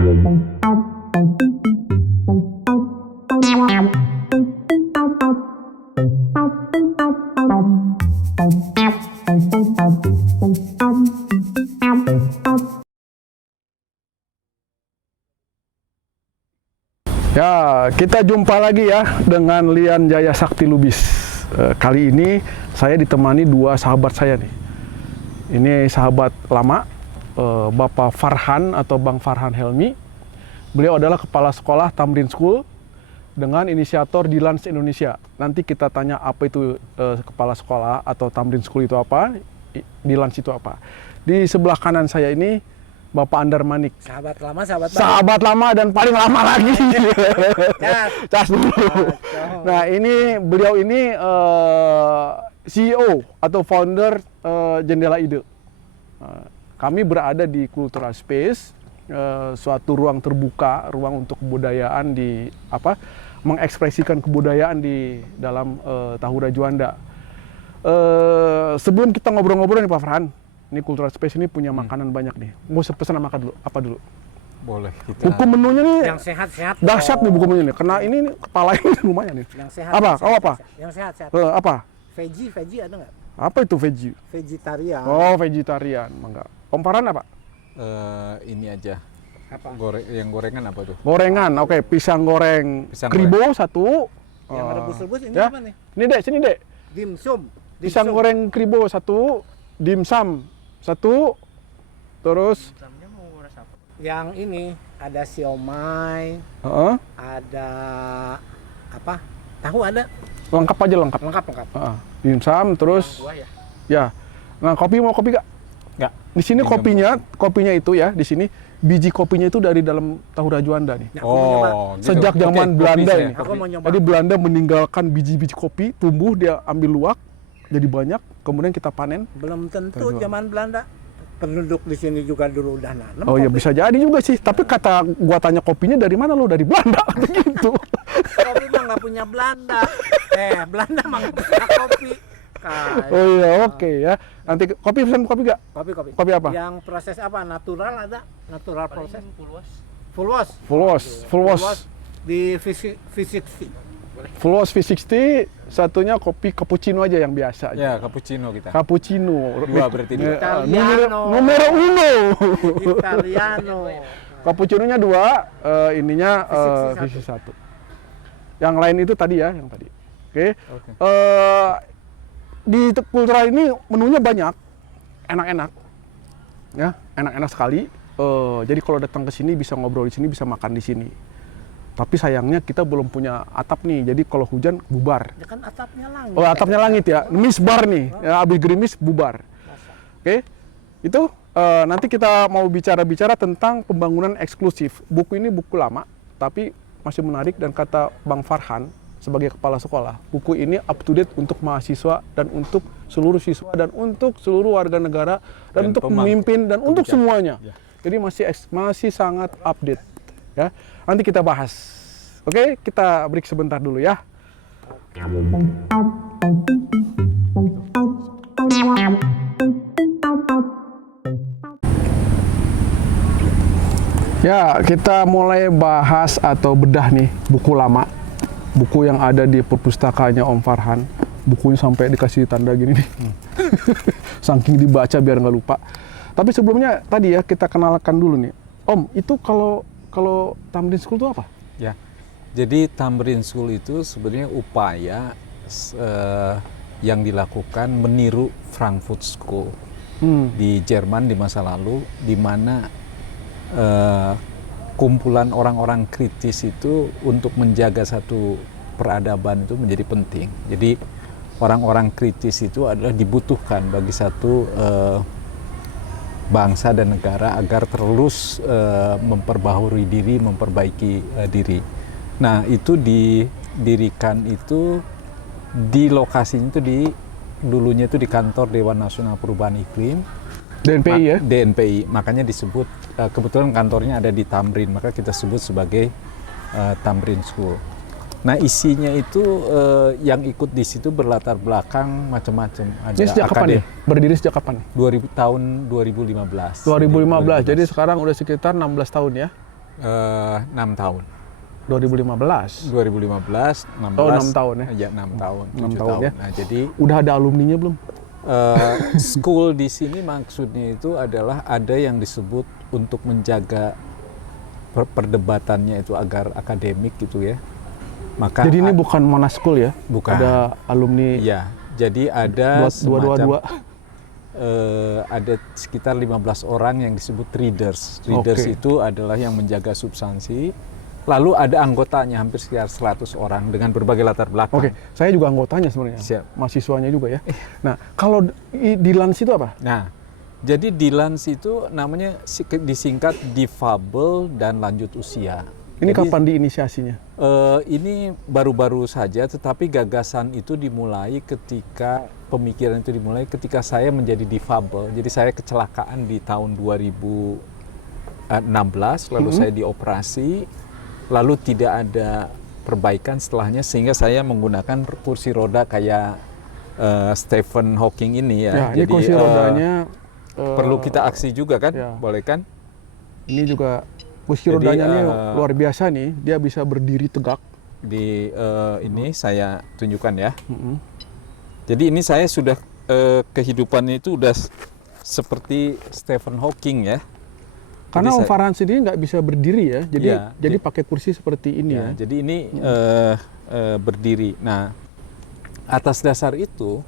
Ya, kita jumpa lagi ya dengan Lian Jaya Sakti Lubis. Kali ini saya ditemani dua sahabat saya nih. Ini sahabat lama, Bapak Farhan atau Bang Farhan Helmi. Beliau adalah kepala sekolah Tamrin School dengan inisiator Dilans Indonesia. Nanti kita tanya apa itu kepala sekolah atau Tamrin School itu apa, Dilans itu apa. Di sebelah kanan saya ini Bapak Andar Manik. Sahabat lama, sahabat baru. Sahabat lama dan paling lama lagi. Cas dulu. Nah, beliau ini CEO atau founder Jendela Ide. Kami berada di Cultural Space, suatu ruang terbuka, ruang untuk kebudayaan mengekspresikan kebudayaan di dalam Tahura Juanda. Sebelum kita ngobrol-ngobrol nih Pak Farhan, ini Cultural Space ini punya makanan banyak nih. Mau pesan makan dulu, apa dulu? Boleh. Buku menunya nih yang sehat-sehat. Dahsyat nih buku menunya nih. Karena ini kepala ini lumayan nih. Yang sehat. Apa? Sehat, apa? Yang sehat-sehat. Apa? Veggie ada nggak? Apa itu veggie? Vegetarian. Oh, vegetarian. Enggak. Om Farhan apa? Ini aja. Apa? Yang gorengan apa tuh? Gorengan. Oke, pisang goreng kribo satu. Yang rebus-rebus ini ya? apa nih? Ini Dek, sini Dek. Dimsum. Pisang goreng kribo satu, dimsum satu, terus yang ini ada siomay, ada apa? Tahu ada? lengkap aja lengkap. Lengkap. Dimsum terus ya. Nah, kopi mau kopi gak? Nggak. Di sini kopinya itu ya, di sini biji kopinya itu dari dalam Tahura Juanda nih. Nah, gitu. Sejak zaman Belanda ini. Aku mau nyoba. Jadi Belanda meninggalkan biji-biji kopi, tumbuh, dia ambil luwak, jadi banyak, kemudian kita panen. Belum tentu zaman Belanda. Penduduk di sini juga dulu udah nanam. Oh ya bisa jadi juga sih. Tapi kata gua tanya kopinya dari mana lo? Dari Belanda begitu. Kopi mah nggak punya Belanda. Belanda mah nggak punya kopi. Oh iya, oke ya. Nanti kopi pesan kopi gak? Kopi. Kopi apa? Yang proses apa? Natural ada? Natural proses? Full wash. Di fisik. Full wash V60, satunya kopi cappuccino aja yang biasa. Ya, cappuccino kita. Cappuccino. Dua berarti dua. Numero uno. Italiano. Cappuccino-nya dua, ininya V60 satu. Yang lain itu tadi ya, yang tadi. Oke. Di Kultural ini menunya banyak, enak-enak, ya, enak-enak sekali. Jadi kalau datang ke sini bisa ngobrol di sini, bisa makan di sini. Tapi sayangnya kita belum punya atap nih, jadi kalau hujan bubar. Ya kan atapnya langit. Oh, atapnya langit ya, misbar nih, ya, habis gerimis bubar. Oke, itu nanti kita mau bicara tentang pembangunan eksklusif. Buku ini buku lama, tapi masih menarik dan kata Bang Farhan sebagai kepala sekolah, buku ini up to date untuk mahasiswa dan untuk seluruh siswa dan untuk seluruh warga negara dan untuk pemimpin dan untuk semuanya. Ya. Jadi masih sangat update. Ya, nanti kita bahas. Oke, kita break sebentar dulu ya. Ya, kita mulai bahas atau bedah nih buku lama. Buku yang ada di perpustakaannya Om Farhan. Bukunya sampai dikasih tanda gini nih. Saking dibaca biar nggak lupa. Tapi sebelumnya tadi ya kita kenalkan dulu nih. Om, itu kalau Tamrin School itu apa? Ya. Jadi Tamrin School itu sebenarnya upaya yang dilakukan meniru Frankfurt School di Jerman di masa lalu, di mana kumpulan orang-orang kritis itu untuk menjaga satu peradaban itu menjadi penting. Jadi orang-orang kritis itu adalah dibutuhkan bagi satu bangsa dan negara agar terus memperbaharui diri, memperbaiki diri. Nah, itu didirikan itu di lokasinya itu dulunya itu di kantor Dewan Nasional Perubahan Iklim. DNPI ya? DNPI, makanya disebut, kebetulan kantornya ada di Tamrin, maka kita sebut sebagai Tamrin School. Nah, isinya itu yang ikut di situ berlatar belakang macam-macam. Ini sejak kapan ya? Berdiri sejak kapan? Tahun 2015. 2015, jadi sekarang udah sekitar 16 tahun ya? 6 tahun. 2015. 2015, 16. Oh, 6 tahun ya? Ya, 6 tahun. 6 7 tahun ya. Nah, jadi Udah ada alumninya belum? school di sini maksudnya itu adalah ada yang disebut untuk menjaga perdebatannya itu agar akademik gitu ya. Maka Jadi ini bukan Monash School ya? Bukan. Ada alumni ya, jadi ada semacam 222. ada sekitar 15 orang yang disebut readers. Readers Oke. itu adalah yang menjaga substansi. Lalu ada anggotanya hampir sekitar 100 orang dengan berbagai latar belakang. Oke, saya juga anggotanya sebenarnya. Siap. Mahasiswanya juga ya. Nah, kalau di LANS itu apa? Nah, jadi DILANS itu namanya disingkat difabel dan lanjut usia. Ini Jadi, kapan diinisiasinya? ini baru-baru saja, tetapi gagasan itu dimulai ketika pemikiran itu dimulai ketika saya menjadi difabel. Jadi saya kecelakaan di tahun 2016, lalu saya dioperasi, lalu tidak ada perbaikan setelahnya sehingga saya menggunakan kursi roda kayak Stephen Hawking ini ya. Ya, ini kursi rodanya perlu kita aksi juga kan, ya. boleh kan? Ini juga kursi Jadi, rodanya ini luar biasa nih. Dia bisa berdiri tegak. Di ini saya tunjukkan ya. Mm-mm. Jadi ini saya sudah kehidupannya itu udah seperti Stephen Hawking ya. Karena Jadi Om Farhan sendiri nggak bisa berdiri ya. Jadi Ya, pakai kursi seperti ini ya. Jadi ini berdiri. Nah, atas dasar itu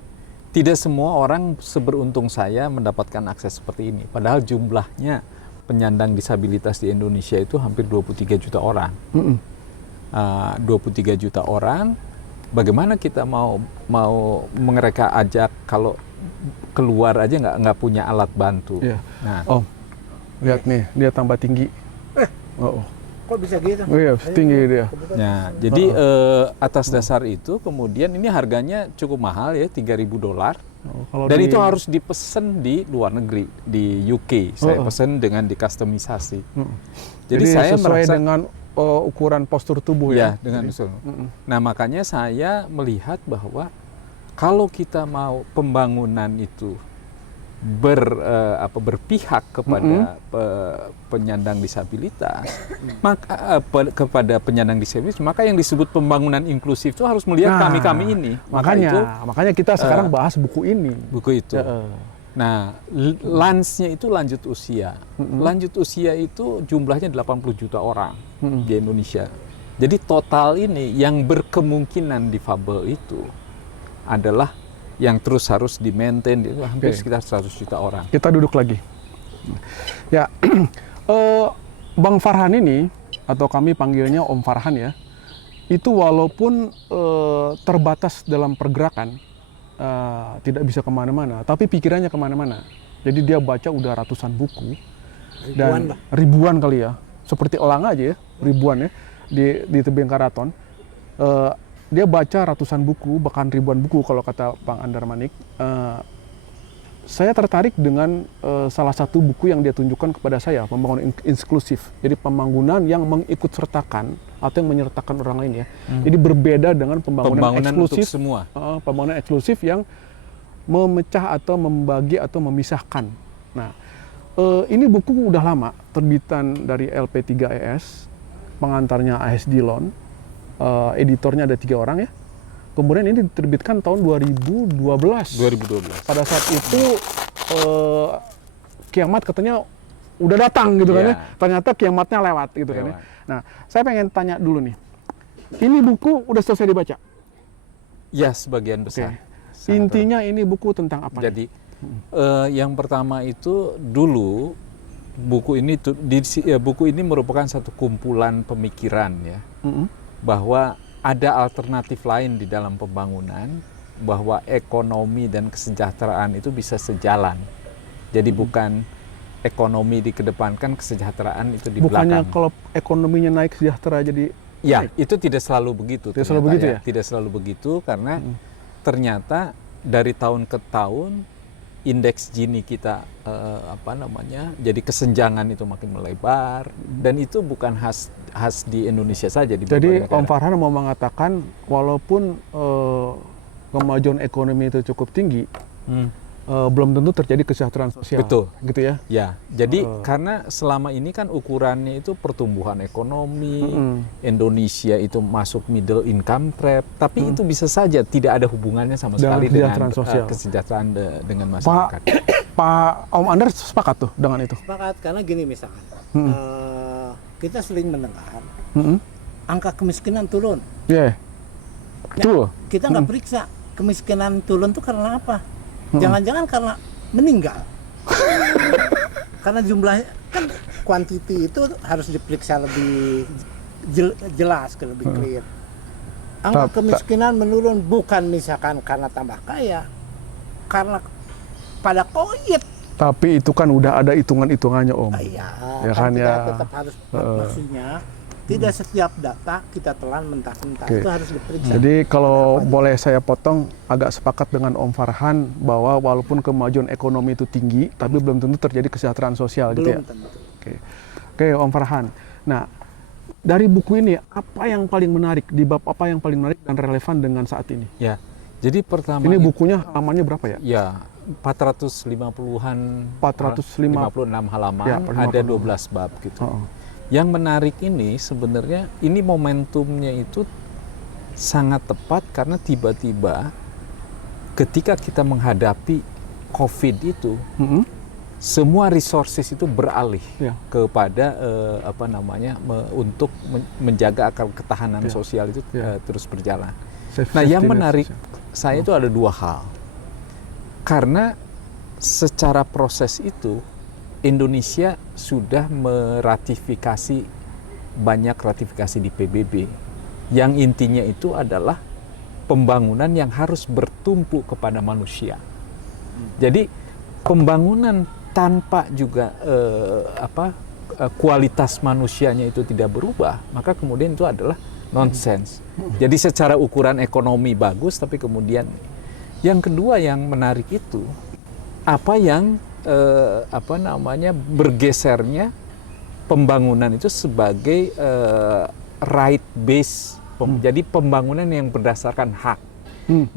tidak semua orang seberuntung saya mendapatkan akses seperti ini. Padahal jumlahnya penyandang disabilitas di Indonesia itu hampir 23 juta orang. Mm-mm. 23 juta orang. Bagaimana kita mau mereka ajak kalau keluar aja nggak punya alat bantu. Iya. Nah, Om, lihat nih, dia tambah tinggi. Oh, Kok bisa gitu? oh iya, tinggi dia. nah, jadi atas dasar itu kemudian ini harganya cukup mahal ya, $3.000. Oh, kalau Dan di- itu harus dipesen di luar negeri, di UK. Saya pesen dengan dikustomisasi. Mm. Jadi saya sesuai merasa dengan ukuran postur tubuh ya ya. dengan usul. Nah, makanya saya melihat bahwa kalau kita mau pembangunan itu berpihak kepada penyandang disabilitas, maka kepada penyandang disabilitas, maka yang disebut pembangunan inklusif itu harus melihat Nah, kami-kami ini. Maka itu Makanya kita sekarang bahas buku ini. buku itu. Nah, lansnya itu lanjut usia. Lanjut usia itu jumlahnya 80 juta orang di Indonesia. Jadi total ini yang berkemungkinan difabel itu adalah yang terus harus di-maintain itu hampir sekitar 100 juta orang. Kita duduk lagi. Ya, Bang Farhan ini, atau kami panggilnya Om Farhan ya, itu walaupun terbatas dalam pergerakan, tidak bisa kemana-mana, tapi pikirannya kemana-mana. Jadi dia baca udah ratusan buku, dan ribuan kali ya, seperti elang aja ya, ribuan ya, di tebing karaton. Dia baca ratusan buku, bahkan ribuan buku kalau kata Bang Andar Manik. Saya tertarik dengan salah satu buku yang dia tunjukkan kepada saya, pembangunan inklusif. Jadi pembangunan yang mengikutsertakan atau yang menyertakan orang lain ya. Jadi berbeda dengan pembangunan eksklusif. Untuk semua. Pembangunan eksklusif yang memecah atau membagi atau memisahkan. Nah, ini buku udah lama, terbitan dari LP3ES, pengantarnya AS Dillon, editornya ada 3 orang ya. Kemudian ini diterbitkan tahun 2012. 2012. Pada saat itu kiamat katanya udah datang gitu kan ya. Ternyata kiamatnya lewat gitu kan ya. Nah, saya pengen tanya dulu nih. Ini buku udah selesai dibaca? Ya, sebagian besar. Intinya ini buku tentang apa? Jadi yang pertama itu dulu buku ini merupakan satu kumpulan pemikiran ya. Bahwa ada alternatif lain di dalam pembangunan, bahwa ekonomi dan kesejahteraan itu bisa sejalan. Jadi bukan ekonomi dikedepankan, kesejahteraan itu di Bukannya belakang. kalau ekonominya naik, sejahtera jadi Ya, naik? itu tidak selalu begitu. Tidak selalu begitu ya? Tidak selalu begitu karena ternyata dari tahun ke tahun indeks Gini kita jadi kesenjangan itu makin melebar dan itu bukan khas di Indonesia saja di Jadi berbagai Om negara. Farhan mau mengatakan walaupun kemajuan ekonomi itu cukup tinggi, belum tentu terjadi kesejahteraan sosial. Betul. Gitu ya. Ya, jadi karena selama ini kan ukurannya itu pertumbuhan ekonomi, Indonesia itu masuk middle income trap, tapi itu bisa saja tidak ada hubungannya sama Dengan sekali dengan kesejahteraan sosial. kesejahteraan dengan masyarakat. Pak Om Anders sepakat tuh dengan itu. Sepakat, karena gini misalkan, kita sering mendengar Mm-mm. angka kemiskinan turun. Iya. Betul. Kita nggak periksa kemiskinan turun tuh karena apa? Jangan-jangan karena meninggal. Karena jumlahnya kan quantity itu harus diperiksa lebih jelas, lebih clear. Angka kemiskinan menurun bukan misalkan karena tambah kaya, karena pada koit. Tapi itu kan udah ada hitungan-hitungannya, Om. Iya, Ya kan kan, kita ya. tetap harus maksudnya tidak setiap data kita telan mentah-mentah, Oke. itu harus diperiksa. Jadi kalau boleh saya potong, agak sepakat dengan Om Farhan bahwa walaupun kemajuan ekonomi itu tinggi, tapi belum tentu terjadi kesejahteraan sosial gitu ya. Belum tentu. Oke, Om Farhan. Nah, dari buku ini apa yang paling menarik, di bab apa yang paling menarik dan relevan dengan saat ini? Ya, jadi pertama Ini bukunya halamannya berapa ya? ya 450-an 56 halaman, Ya, ada 450. 12 bab gitu. Oh. Yang menarik ini sebenarnya ini momentumnya itu sangat tepat karena tiba-tiba ketika kita menghadapi COVID itu Mm-mm. semua resources itu beralih Ya. kepada untuk menjaga akar ketahanan Ya. sosial itu Ya. terus berjalan. Safety Nah, yang net menarik sosial. saya itu ada dua hal. Karena secara proses itu Indonesia sudah meratifikasi banyak ratifikasi di PBB yang intinya itu adalah pembangunan yang harus bertumpu kepada manusia. Jadi pembangunan tanpa juga kualitas manusianya itu tidak berubah, maka kemudian itu adalah nonsens. Jadi secara ukuran ekonomi bagus, tapi kemudian yang kedua yang menarik itu apa yang bergesernya pembangunan itu sebagai right base, jadi pembangunan yang berdasarkan hak.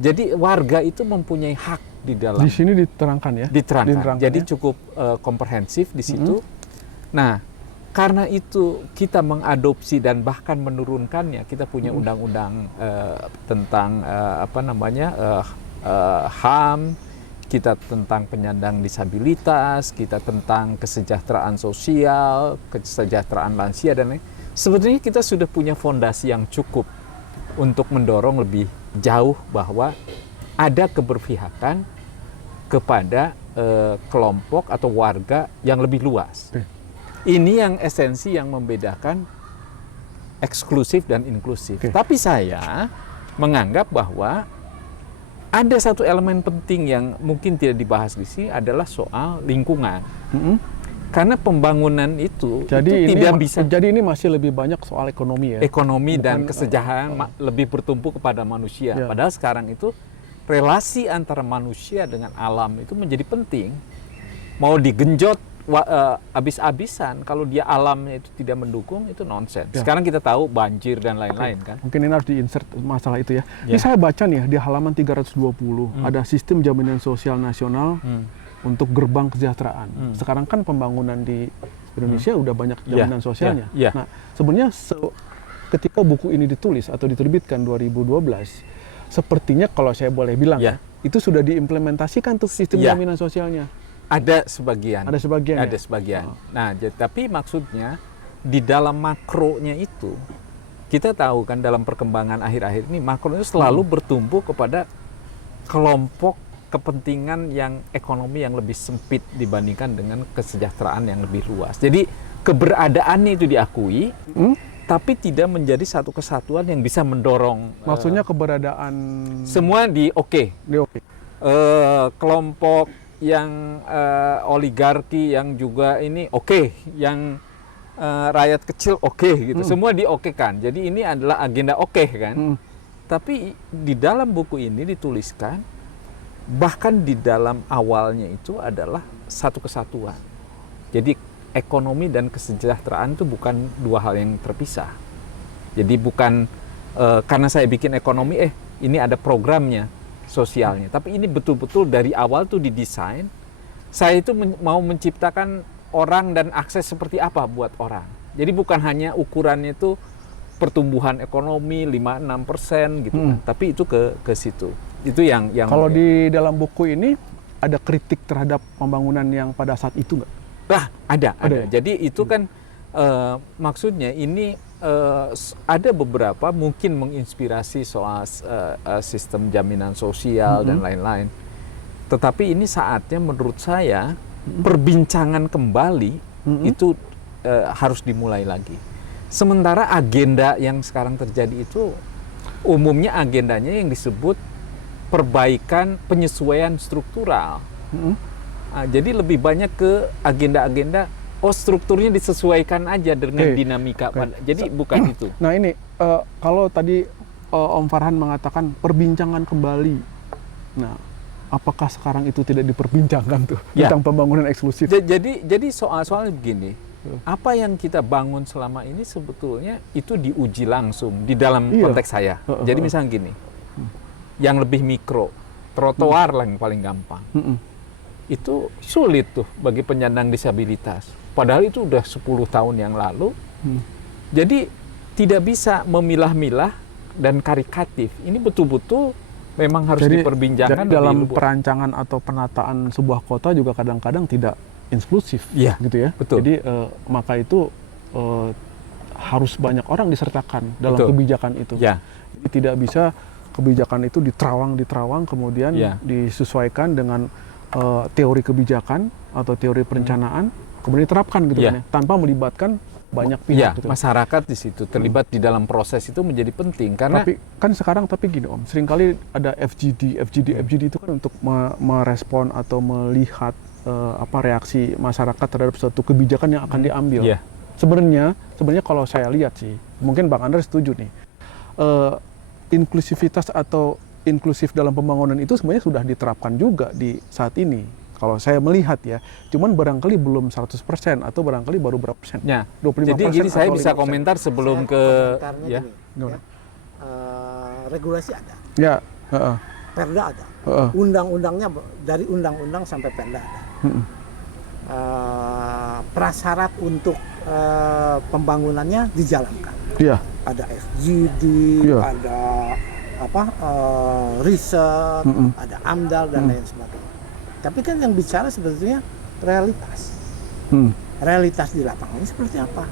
Jadi warga itu mempunyai hak di dalam. Di sini diterangkan ya? Diterangkan. Jadi ya? cukup komprehensif di situ. Nah, karena itu kita mengadopsi dan bahkan menurunkannya, kita punya undang-undang tentang HAM, kita tentang penyandang disabilitas, kita tentang kesejahteraan sosial, kesejahteraan lansia dan lain. Sebetulnya kita sudah punya fondasi yang cukup untuk mendorong lebih jauh bahwa ada keberpihakan kepada kelompok atau warga yang lebih luas. Ini yang esensi yang membedakan eksklusif dan inklusif. Tapi saya menganggap bahwa ada satu elemen penting yang mungkin tidak dibahas di sini adalah soal lingkungan. Karena pembangunan itu tidak bisa. Jadi ini masih lebih banyak soal ekonomi ya? Ekonomi dan kesejahteraan lebih bertumpu kepada manusia. Ya. Padahal sekarang itu relasi antara manusia dengan alam itu menjadi penting. Mau digenjot habis-habisan, kalau dia alamnya itu tidak mendukung, itu nonsens. Ya. Sekarang kita tahu banjir dan lain-lain kan. Mungkin ini harus di-insert masalah itu ya. Ya. Ini saya baca nih di halaman 320, ada sistem jaminan sosial nasional untuk gerbang kesejahteraan. Sekarang kan pembangunan di Indonesia udah banyak jaminan sosialnya. Ya. Nah, sebenarnya ketika buku ini ditulis atau diterbitkan 2012, sepertinya kalau saya boleh bilang Ya. itu sudah diimplementasikan tuh sistem Ya. jaminan sosialnya. Ada sebagian. Ada sebagian. Ada ya? sebagian. Nah, tapi maksudnya di dalam makronya itu kita tahu kan dalam perkembangan akhir-akhir ini makro itu selalu bertumpu kepada kelompok kepentingan yang ekonomi yang lebih sempit dibandingkan dengan kesejahteraan yang lebih luas. Jadi keberadaannya itu diakui, tapi tidak menjadi satu kesatuan yang bisa mendorong. Maksudnya keberadaan Semua di oke. Kelompok yang oligarki yang juga ini oke, yang rakyat kecil oke gitu. Semua diokekan. Jadi ini adalah agenda oke kan. Tapi di dalam buku ini dituliskan bahkan di dalam awalnya itu adalah satu kesatuan. Jadi ekonomi dan kesejahteraan itu bukan dua hal yang terpisah. Jadi bukan karena saya bikin ekonomi ini ada programnya. sosialnya. Tapi ini betul-betul dari awal tuh didesain. Saya itu mau menciptakan orang dan akses seperti apa buat orang. Jadi bukan hanya ukurannya itu pertumbuhan ekonomi 5-6% gitu kan. Tapi itu ke situ. Itu yang Kalau di dalam buku ini ada kritik terhadap pembangunan yang pada saat itu nggak? Ada. Ya? Jadi itu kan maksudnya ini ada beberapa mungkin menginspirasi soal sistem jaminan sosial dan lain-lain. Tetapi ini saatnya menurut saya perbincangan kembali itu harus dimulai lagi. Sementara agenda yang sekarang terjadi itu umumnya agendanya yang disebut perbaikan penyesuaian struktural. Jadi lebih banyak ke agenda-agenda strukturnya disesuaikan aja dengan dinamika. Jadi bukan itu. Nah ini kalau tadi Om Farhan mengatakan perbincangan kembali. Nah, apakah sekarang itu tidak diperbincangkan tuh tentang pembangunan eksklusif? Jadi soalnya begini. Apa yang kita bangun selama ini sebetulnya itu diuji langsung di dalam konteks saya. Jadi misalnya gini. Yang lebih mikro, trotoar lah yang paling gampang. Itu sulit tuh bagi penyandang disabilitas. Padahal itu udah 10 tahun yang lalu. Jadi tidak bisa memilah-milah dan karikatif. Ini betul-betul memang harus diperbincangkan. Jadi dalam perancangan atau penataan sebuah kota juga kadang-kadang tidak inklusif, gitu ya. Betul. Jadi maka itu harus banyak orang disertakan dalam kebijakan itu. Jadi tidak bisa kebijakan itu diterawang kemudian disesuaikan dengan teori kebijakan atau teori perencanaan kemudian diterapkan gitu kan ya, tanpa melibatkan banyak pihak. Gitu. Masyarakat di situ terlibat di dalam proses itu menjadi penting karena tapi kan sekarang gini Om, seringkali ada FGD itu kan untuk merespon atau melihat reaksi masyarakat terhadap suatu kebijakan yang akan diambil. Sebenarnya kalau saya lihat sih, mungkin Bang Andres setuju nih, inklusivitas atau inklusif dalam pembangunan itu sebenarnya sudah diterapkan juga di saat ini. Kalau saya melihat ya, cuman barangkali belum 100% atau barangkali baru berapa persen? 25%. Jadi saya bisa 5%. komentar sebelum regulasi ada. Perda ada. Undang-undangnya dari undang-undang sampai perda ada. Prasyarat untuk pembangunannya dijalankan. Ada FGD, ada riset, ada AMDAL dan lain sebagainya. Tapi kan yang bicara sebetulnya realitas. Realitas di lapangan ini seperti apa?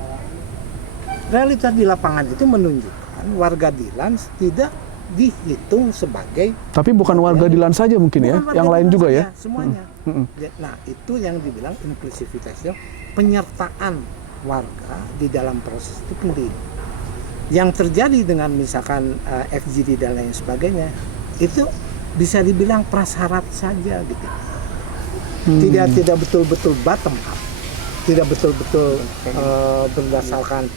Realitas di lapangan itu menunjukkan warga Dilan tidak dihitung sebagai. Tapi bukan warga Dilan saja mungkin ya, yang lain juga ya. Semuanya. Nah itu yang dibilang inklusivitas, penyertaan warga di dalam proses itu penting. Yang terjadi dengan misalkan FGD dan lain sebagainya itu bisa dibilang prasyarat saja gitu. Tidak betul-betul bottom up, tidak betul-betul berdasarkan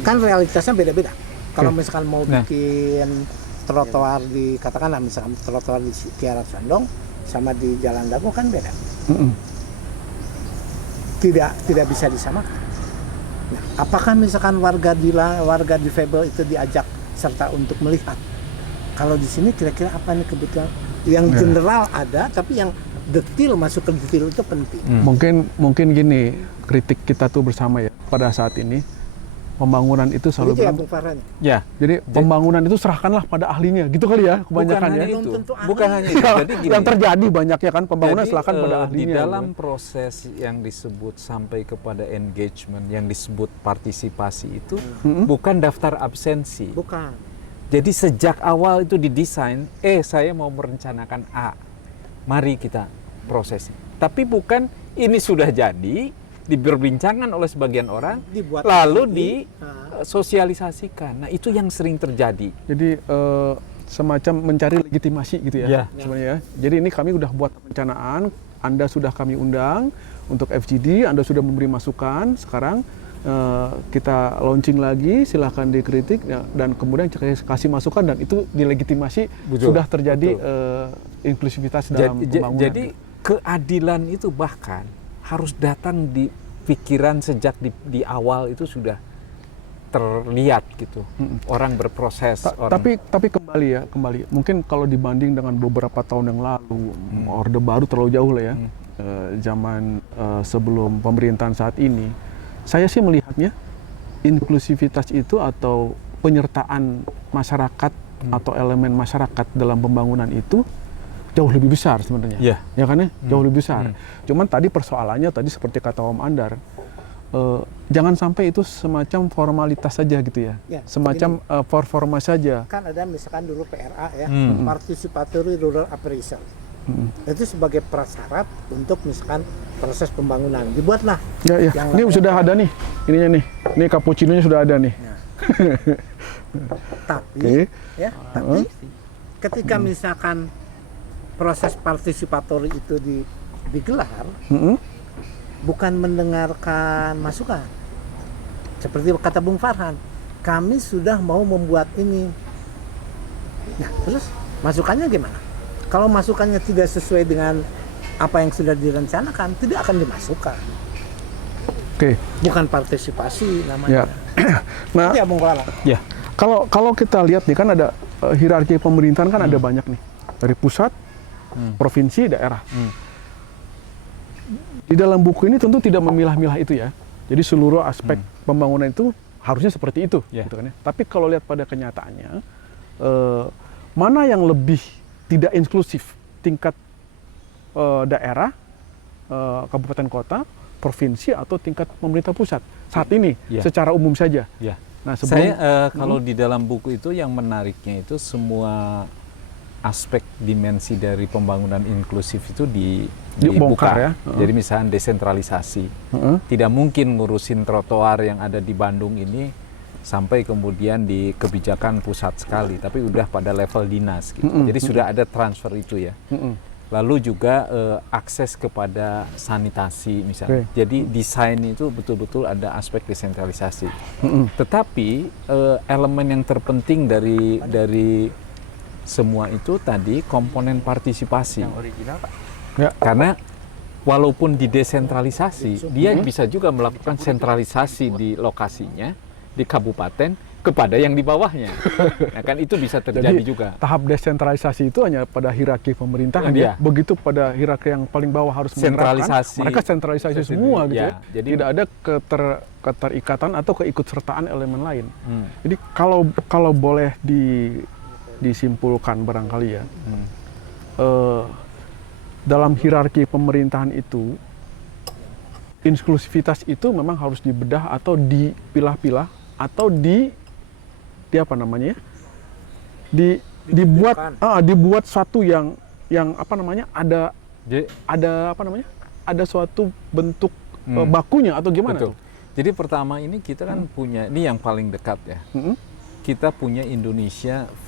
kan realitasnya beda-beda. Kalau misalkan mau bikin trotoar di katakanlah misalkan trotoar di Kiara Condong sama di Jalan Dago kan beda. Tidak bisa disamakan. Nah, apakah misalkan warga difabel itu diajak serta untuk melihat? Kalau di sini kira-kira apa nih kebutuhan? Yang general ada, tapi yang detail masuk ke detail itu penting. Mungkin gini, kritik kita tuh bersama ya pada saat ini, pembangunan itu selalu jadi pembangunan itu serahkanlah pada ahlinya, gitu kali ya kebanyakan ya. Bukan hanya itu. Jadi gini, yang terjadi banyaknya kan pembangunan serahkan pada ahlinya. Di dalam proses yang disebut sampai kepada engagement, yang disebut partisipasi itu bukan daftar absensi. Bukan. Jadi sejak awal itu didesain, saya mau merencanakan A. Mari kita prosesnya. Tapi bukan ini sudah jadi, diperbincangkan oleh sebagian orang, dibuat lalu disosialisasikan. Nah itu yang sering terjadi. Jadi semacam mencari legitimasi gitu ya, sebenarnya. Jadi ini kami udah buat perencanaan, Anda sudah kami undang untuk FGD, Anda sudah memberi masukan, sekarang kita launching lagi, silahkan dikritik dan kemudian kasih masukan dan itu dilegitimasi. Sudah terjadi inklusivitas dalam pembangunan. Jadi keadilan itu bahkan harus datang di pikiran sejak di awal itu sudah terlihat gitu. Orang berproses. Tapi kembali. Mungkin kalau dibanding dengan beberapa tahun yang lalu, Orde Baru terlalu jauh lah ya. Zaman sebelum pemerintahan saat ini, saya sih melihatnya inklusivitas itu atau penyertaan masyarakat atau elemen masyarakat dalam pembangunan itu jauh lebih besar sebenarnya. Ya kan ya? Jauh lebih besar. Cuman tadi persoalannya tadi seperti kata Om Andar, jangan sampai itu semacam formalitas saja gitu ya. Semacam performa saja. Kan ada misalkan dulu PRA ya, Participatory Rural Appraisal. Itu sebagai prasyarat untuk misalkan proses pembangunan. Dibuatlah. Ya. Ini sudah ada nih. Ininya nih. Ini cappuccino-nya sudah ada nih. Tapi ketika misalkan proses partisipatori itu digelar, bukan mendengarkan masukan. Seperti kata Bung Farhan, kami sudah mau membuat ini. Nah, terus masukannya gimana? Kalau masukannya tidak sesuai dengan apa yang sudah direncanakan, tidak akan dimasukkan. Bukan partisipasi namanya. Nah, ya Bung Farhan. Ya. Kalau kita lihat nih kan ada hierarki pemerintahan kan ada banyak nih. Dari pusat, provinsi, daerah. Di dalam buku ini tentu tidak memilah-milah itu ya. Jadi seluruh aspek pembangunan itu harusnya seperti itu. Gitu kan ya. Tapi kalau lihat pada kenyataannya, mana yang lebih tidak inklusif? Tingkat daerah, kabupaten kota, provinsi, atau tingkat pemerintah pusat? Saat ini, secara umum saja. Nah, saya kalau di dalam buku itu yang menariknya itu semua aspek dimensi dari pembangunan inklusif itu dibuka. Ya. Jadi misalnya desentralisasi. Tidak mungkin ngurusin trotoar yang ada di Bandung ini sampai kemudian di kebijakan pusat sekali, tapi udah pada level dinas gitu. Jadi sudah ada transfer itu ya. Lalu juga akses kepada sanitasi misalnya. Jadi desain itu betul-betul ada aspek desentralisasi. Tetapi elemen yang terpenting dari semua itu tadi komponen partisipasi. Yang original, Pak. Karena walaupun didesentralisasi, dia bisa juga melakukan sentralisasi di lokasinya, di kabupaten, kepada yang di bawahnya. Nah, kan itu bisa terjadi. Jadi, juga. Tahap desentralisasi itu hanya pada hierarki pemerintahan ya. Begitu pada hierarki yang paling bawah harus menerapkan, mereka sentralisasi semua gitu ya. Jadi tidak ada keterikatan atau keikutsertaan elemen lain. Jadi kalau boleh disimpulkan barangkali ya, dalam hierarki pemerintahan itu inklusivitas itu memang harus dibedah atau dipilah-pilah atau apa namanya ya, dibuat suatu yang apa namanya ada suatu bentuk bakunya atau gimana? Betul. Jadi pertama ini kita kan punya, ini yang paling dekat ya. Kita punya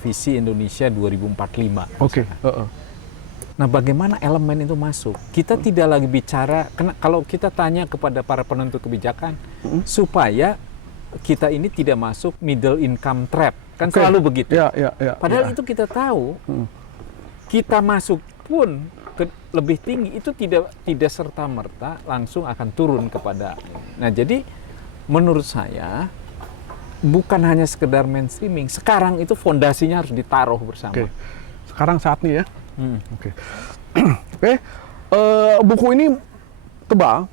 visi Indonesia 2045. Nah, bagaimana elemen itu masuk? Kita tidak lagi bicara, kalau kita tanya kepada para penentu kebijakan, supaya kita ini tidak masuk middle income trap, kan selalu begitu. Padahal itu kita tahu, kita masuk pun lebih tinggi itu tidak serta merta langsung akan turun kepada. Nah, jadi menurut saya bukan hanya sekedar mainstreaming. Sekarang itu fondasinya harus ditaruh bersama. Sekarang saatnya ya. Buku ini tebal.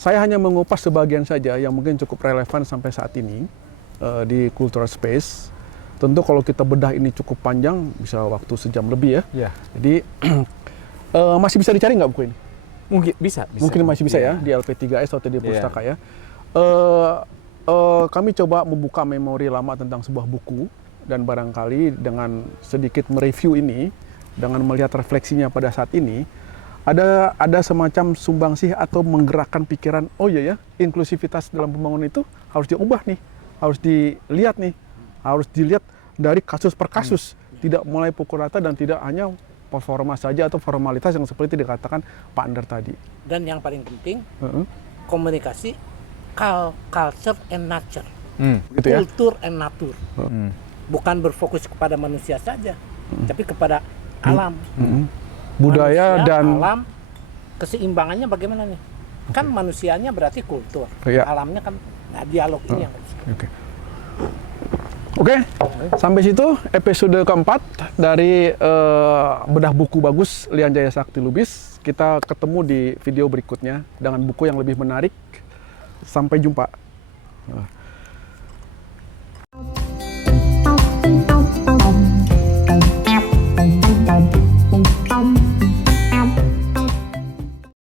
Saya hanya mengupas sebagian saja yang mungkin cukup relevan sampai saat ini di cultural space. Tentu kalau kita bedah ini cukup panjang, bisa waktu sejam lebih ya. Jadi masih bisa dicari nggak buku ini? Mungkin bisa. Mungkin masih bisa ya di LP3S atau di Pustaka ya. Kami coba membuka memori lama tentang sebuah buku dan barangkali dengan sedikit mereview ini, dengan melihat refleksinya pada saat ini, ada semacam sumbangsih atau menggerakkan pikiran, oh iya ya, inklusivitas dalam pembangunan itu harus diubah nih, harus dilihat dari kasus per kasus, tidak mulai pukul rata dan tidak hanya performa saja atau formalitas yang seperti dikatakan Pak Andar tadi. Dan yang paling penting, komunikasi, culture and nature, gitu ya? kultur and natur, bukan berfokus kepada manusia saja, tapi kepada alam. Budaya manusia, dan alam, keseimbangannya bagaimana nih? Kan manusianya berarti kultur, alamnya kan dialog ini yang Oke, sampai situ episode keempat dari bedah buku bagus Lian Jaya Sakti Lubis. Kita ketemu di video berikutnya dengan buku yang lebih menarik. Sampai jumpa.